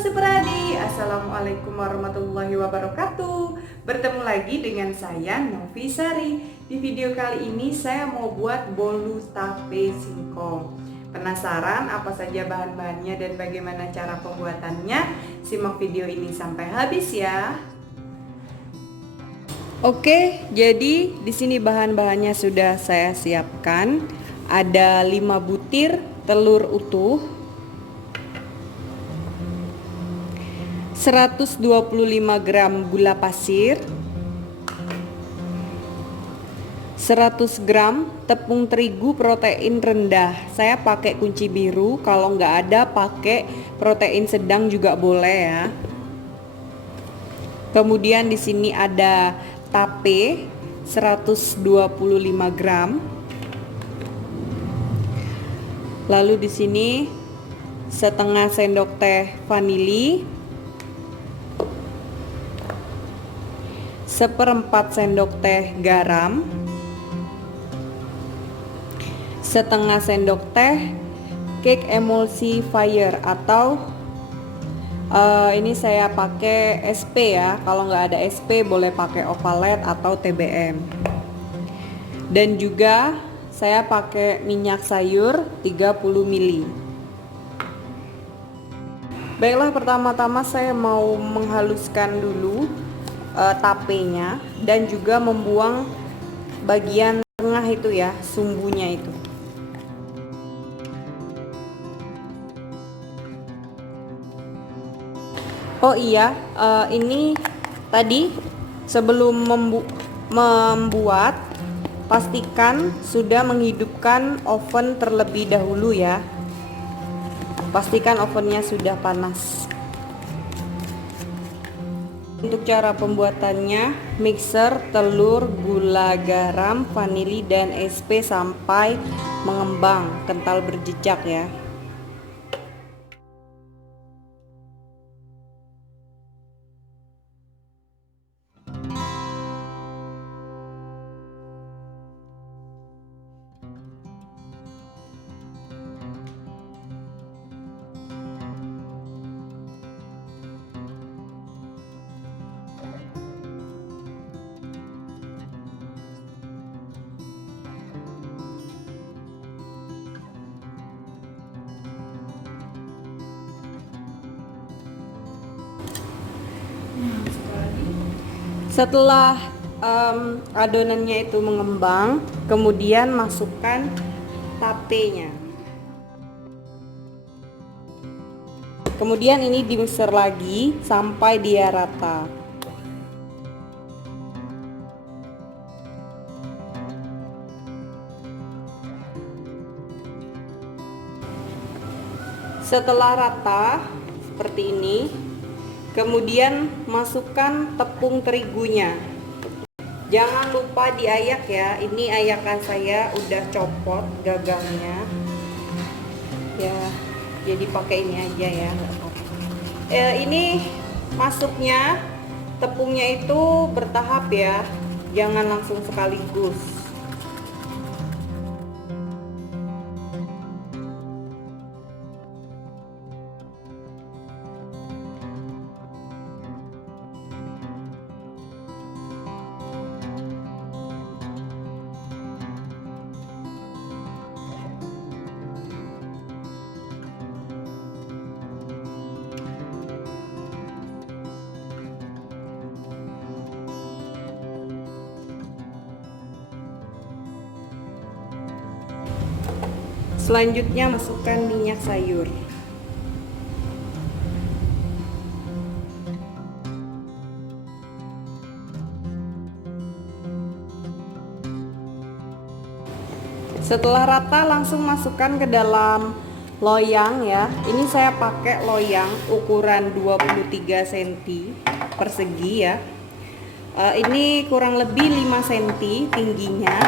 Sepradi, Assalamualaikum warahmatullahi wabarakatuh. Bertemu lagi dengan saya Novi Sari. Di video kali ini saya mau buat bolu tape singkong. Penasaran apa saja bahan-bahannya dan bagaimana cara pembuatannya? Simak video ini sampai habis ya. Oke, jadi di sini bahan-bahannya sudah saya siapkan. Ada 5 butir telur utuh, 125 gram gula pasir, 100 gram tepung terigu protein rendah. Saya pakai kunci biru, kalau nggak ada pakai protein sedang juga boleh ya. Kemudian di sini ada tape 125 gram. Lalu di sini setengah sendok teh vanili, 1/4 sendok teh garam, setengah sendok teh cake emulsifier atau ini saya pakai SP ya. Kalau nggak ada SP boleh pakai Ovalet atau TBM. Dan juga saya pakai minyak sayur 30 ml. Baiklah, pertama-tama saya mau menghaluskan dulu tapenya dan juga membuang bagian tengah itu ya, sumbunya itu. Oh iya, ini tadi sebelum membuat pastikan sudah menghidupkan oven terlebih dahulu ya. Pastikan ovennya sudah panas. Untuk cara pembuatannya, mixer telur, gula, garam, vanili, dan SP sampai mengembang, kental berjejak ya. Setelah adonannya itu mengembang, kemudian masukkan tapenya. Kemudian ini dimixer lagi sampai dia rata. Setelah rata seperti ini, kemudian masukkan tepung terigunya. Jangan lupa diayak ya. Ini ayakan saya udah copot gagangnya. Ya, jadi pakai ini aja ya. Ini masuknya tepungnya itu bertahap ya. Jangan langsung sekaligus. Selanjutnya masukkan minyak sayur. Setelah rata langsung masukkan ke dalam loyang ya. Ini saya pakai loyang ukuran 23 cm persegi ya. Ini kurang lebih 5 cm tingginya.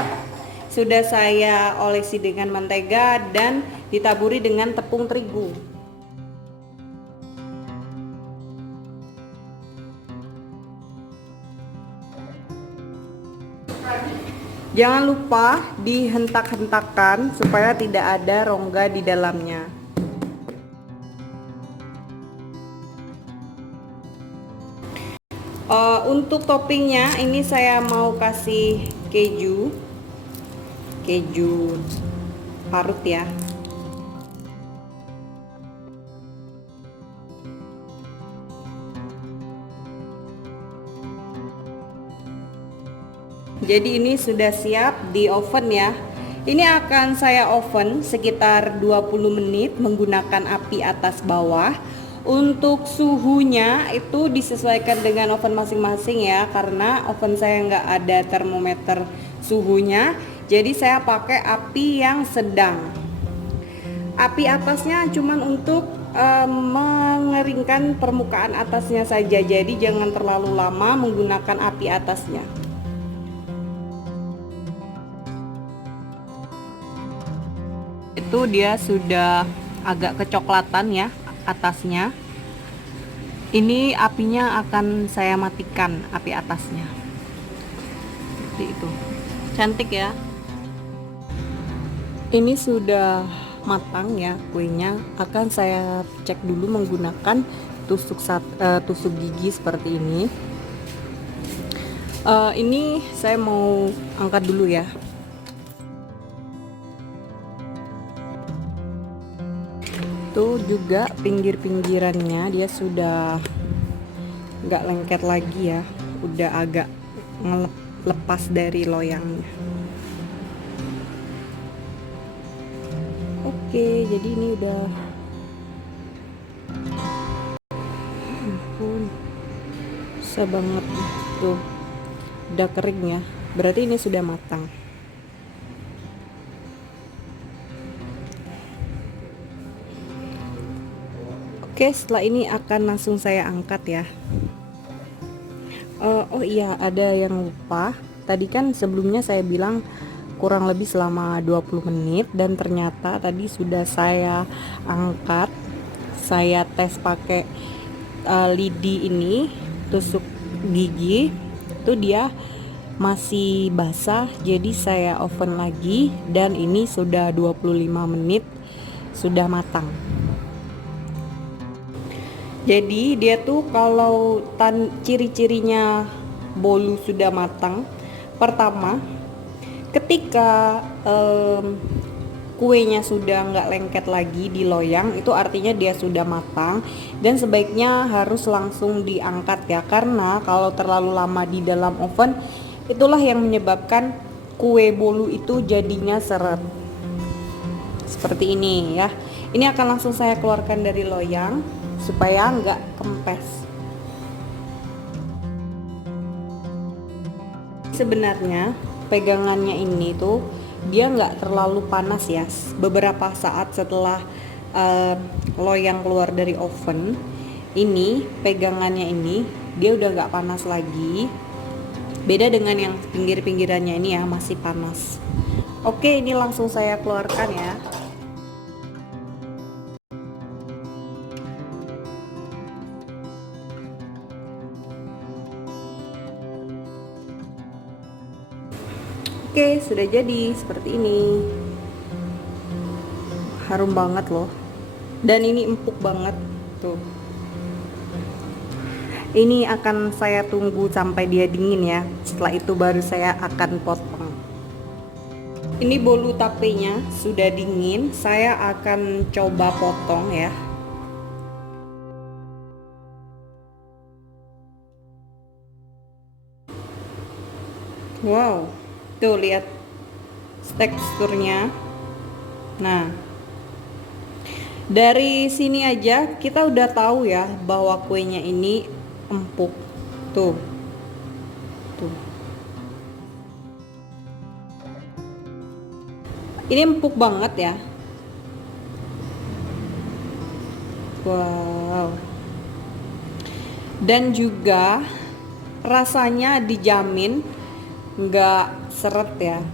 Sudah saya olesi dengan mentega dan ditaburi dengan tepung terigu. Jangan lupa dihentak-hentakkan supaya tidak ada rongga di dalamnya. Untuk toppingnya ini saya mau kasih keju parut ya. Jadi ini sudah siap di oven ya. Ini akan saya oven sekitar 20 menit menggunakan api atas bawah. Untuk suhunya itu disesuaikan dengan oven masing-masing ya, karena oven saya nggak ada termometer suhunya. Jadi saya pakai api yang sedang. Api atasnya cuman untuk mengeringkan permukaan atasnya saja. Jadi jangan terlalu lama menggunakan api atasnya. Itu dia sudah agak kecoklatan ya atasnya. Ini apinya akan saya matikan, api atasnya. Seperti itu. Cantik ya. Ini sudah matang ya kuenya. Akan saya cek dulu menggunakan tusuk gigi seperti ini. Ini saya mau angkat dulu ya. Tuh juga pinggir-pinggirannya dia sudah nggak lengket lagi ya, udah agak lepas dari loyangnya. Oke, jadi ini udah ampun, susah banget tuh, udah kering ya, berarti ini sudah matang. Oke, setelah ini akan langsung saya angkat ya. Oh iya, ada yang lupa. Tadi kan sebelumnya saya bilang kurang lebih selama 20 menit dan ternyata tadi sudah saya angkat. Saya tes pakai lidi ini, tusuk gigi. Itu dia masih basah, jadi saya oven lagi dan ini sudah 25 menit sudah matang. Jadi dia tuh kalau ciri-cirinya bolu sudah matang, pertama ketika kuenya sudah nggak lengket lagi di loyang, itu artinya dia sudah matang dan sebaiknya harus langsung diangkat ya, karena kalau terlalu lama di dalam oven itulah yang menyebabkan kue bolu itu jadinya seret seperti ini ya. Ini akan langsung saya keluarkan dari loyang supaya nggak kempes. Sebenarnya pegangannya ini tuh dia nggak terlalu panas ya. Beberapa saat setelah loyang keluar dari oven, ini pegangannya ini dia udah nggak panas lagi. Beda dengan yang pinggir-pinggirannya ini ya, masih panas. Oke, ini langsung saya keluarkan ya. Oke, sudah jadi seperti ini. Harum banget loh. Dan ini empuk banget tuh. Ini akan saya tunggu sampai dia dingin ya. Setelah itu baru saya akan potong. Ini bolu tapenya sudah dingin. Saya akan coba potong ya. Wow. Tuh lihat teksturnya. Nah, dari sini aja kita udah tahu ya bahwa kuenya ini empuk. Tuh. Ini empuk banget ya. Wow. Dan juga rasanya dijamin nggak seret ya.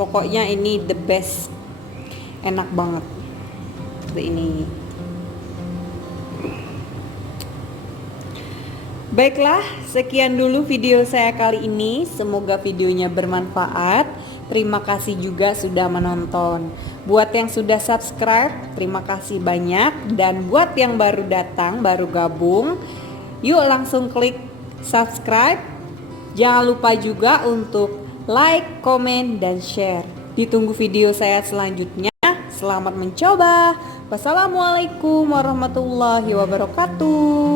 Pokoknya ini the best, enak banget seperti ini. Baiklah, sekian dulu video saya kali ini. Semoga videonya bermanfaat. Terima kasih juga sudah menonton. Buat yang sudah subscribe, terima kasih banyak. Dan buat yang baru datang, baru gabung, yuk langsung klik subscribe. Jangan lupa juga untuk like, komen, dan share. Ditunggu video saya selanjutnya. Selamat mencoba. Wassalamualaikum warahmatullahi wabarakatuh.